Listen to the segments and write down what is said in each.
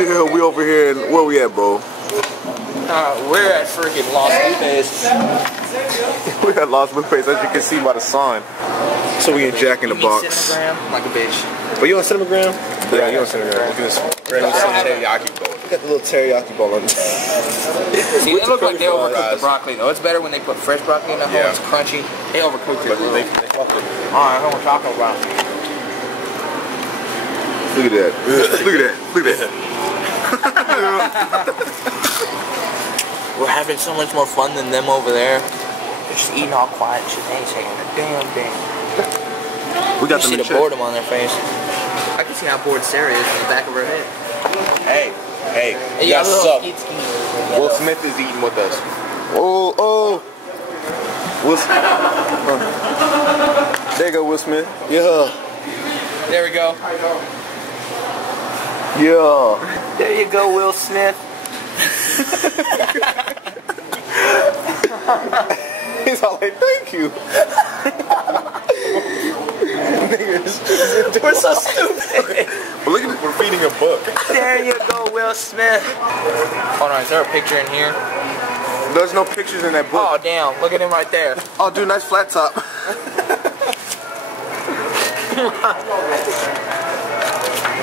Yeah, we over here, and where we at, bro? We're at freaking Lost Blueface. We're at Lost Blueface, as you can see by the sign. So we in Jack in the Box. Cinemagram like a bitch. But you on Cinemagram? Yeah, you on Cinemagram. Look at this. Random teriyaki bowl. Got the little teriyaki bowl on this. See, they look like they overcooked the broccoli though. It's better when they put fresh broccoli in the hole. It's crunchy. They overcooked it. They fucked it. Alright, what we're talking about. Look at that. Look at that. Look at that. We're having so much more fun than them over there. They're just eating all quiet shit. They ain't saying a damn thing. We got you see them in the check. boredom on their face. I can see how bored Sarah is in the back of her head. Hey, Yeah, what's up? Will Smith is eating with us. Oh. Will Smith. There you go, Will Smith. Yeah. There we go. Yeah. There you go, Will Smith. He's all like, thank you. We're so stupid. But look at this, we're feeding a book. There you go, Will Smith. Hold on, is there a picture in here? There's no pictures in that book. Oh, damn. Look at him right there. Oh, dude, nice flat top.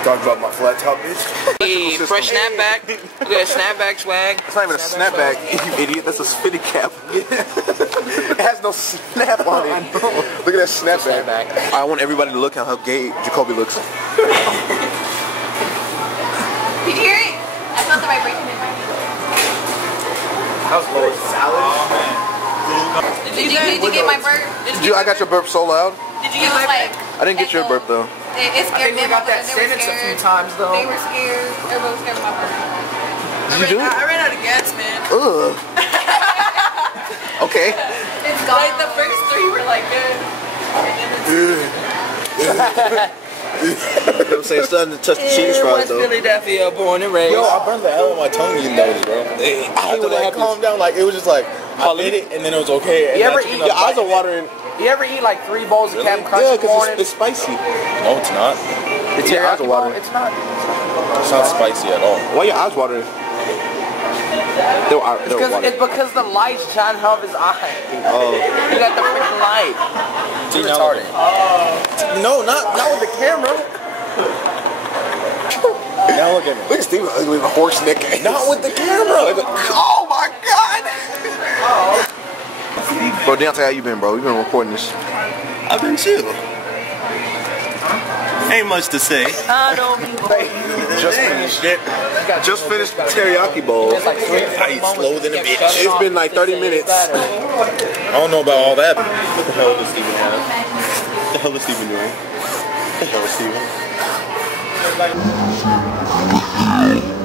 Talk about my flat top, bitch. Hey, fresh snapback. Look at that snapback swag. It's not even a snapback, you idiot. That's a spitty cap. It has no snap on it. Look at that snapback. I want everybody to look at how gay Jacoby looks. Did you hear it? I felt the vibration in my ear. That was Lord salad. Oh, man. Did you get my burp? I got your burp so loud. Did you get my burp? I didn't get your burp though. It scared them. got that sentence a few times though. They were scared. Everybody was scared of my burp. Did you do it? I ran out of gas, man. Ugh. Okay. It's gone. Like the first three were like good. You know what I'm saying? It's starting to touch the cheese fries though. Philadelphia, born and raised. Yo, I burned the hell on my tongue eating those, bro. I had to like calm down. Like it was just like I ate it and then it was okay. And You ever I took eat- enough Your eyes bite. are watering. You ever eat like 3 bowls of Captain Crunch Yeah, in the morning? because it's spicy. No, it's not. The your eyes teriyaki are watering. bowl? It's not. It's not spicy at all. Why your eyes watering? They were It's because the light's shining off his eye. Oh. You got the freaking light. See, Too now- retarded. No, not with the camera. Now look at me. Look at Steven ugly with a horse neck. Not with the camera. Oh my god! Bro, Deontay, how you been, bro? We've been recording this. I've been chill. Ain't much to say. I don't Just finished the teriyaki bowl. It's like 3 I eat slower than a bitch. It's been like 30 minutes. I don't know about all that. What the hell does Steven have? What the hell is Steven doing? What the hell is Steven?